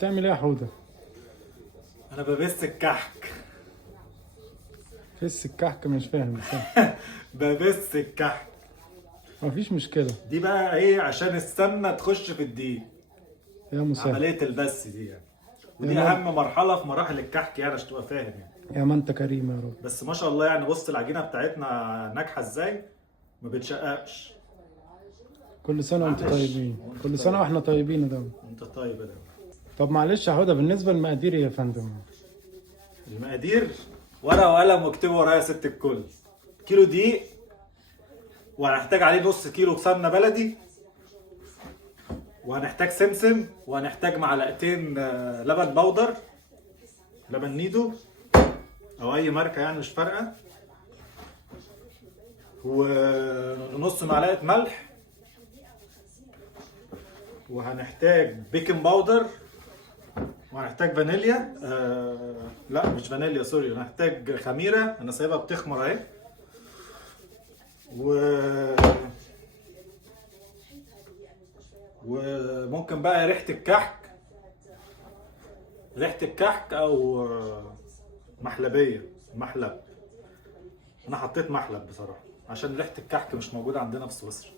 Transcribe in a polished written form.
بتعمل ايه يا حوده؟ انا ببث الكحك. فس الكحك مش فاهم بس. ببث الكحك. مفيش مشكله. دي بقى ايه؟ عشان السمنه تخش في الدقيق. يا مسهل. عمليه البث دي يعني. يا ودي من- اهم مرحله في مراحل الكحك يعني عشان تبقى فاهم يعني. يا ما انت كريم يا رب. بس ما شاء الله يعني، بص العجينه بتاعتنا ناجحه ازاي، ما بتشققش. كل سنه وانتم معلش. طيبين. وانت كل سنه طيب. واحنا طيبين يا دم. انت طيب يا دولة. طب معلش يا حوده، بالنسبه للمقادير يا فندم. المقادير ورقه وقلم واكتبوا ورايا يا ست الكل. كيلو دقيق، وهنحتاج عليه نص كيلو سمنه بلدي، وهنحتاج سمسم، وهنحتاج معلقتين لبن بودر، لبن نيدو او اي ماركه يعني مش فارقه، ونص معلقه ملح، وهنحتاج بيكنج باودر، وهنحتاج فانيليا. لا مش فانيليا، سوري، هنحتاج خميره انا سايبها بتخمر اهي. وممكن بقى ريحه الكحك، او محلبيه، محلب. انا حطيت محلب بصراحه عشان ريحه الكحك مش موجوده عندنا في سويسرا.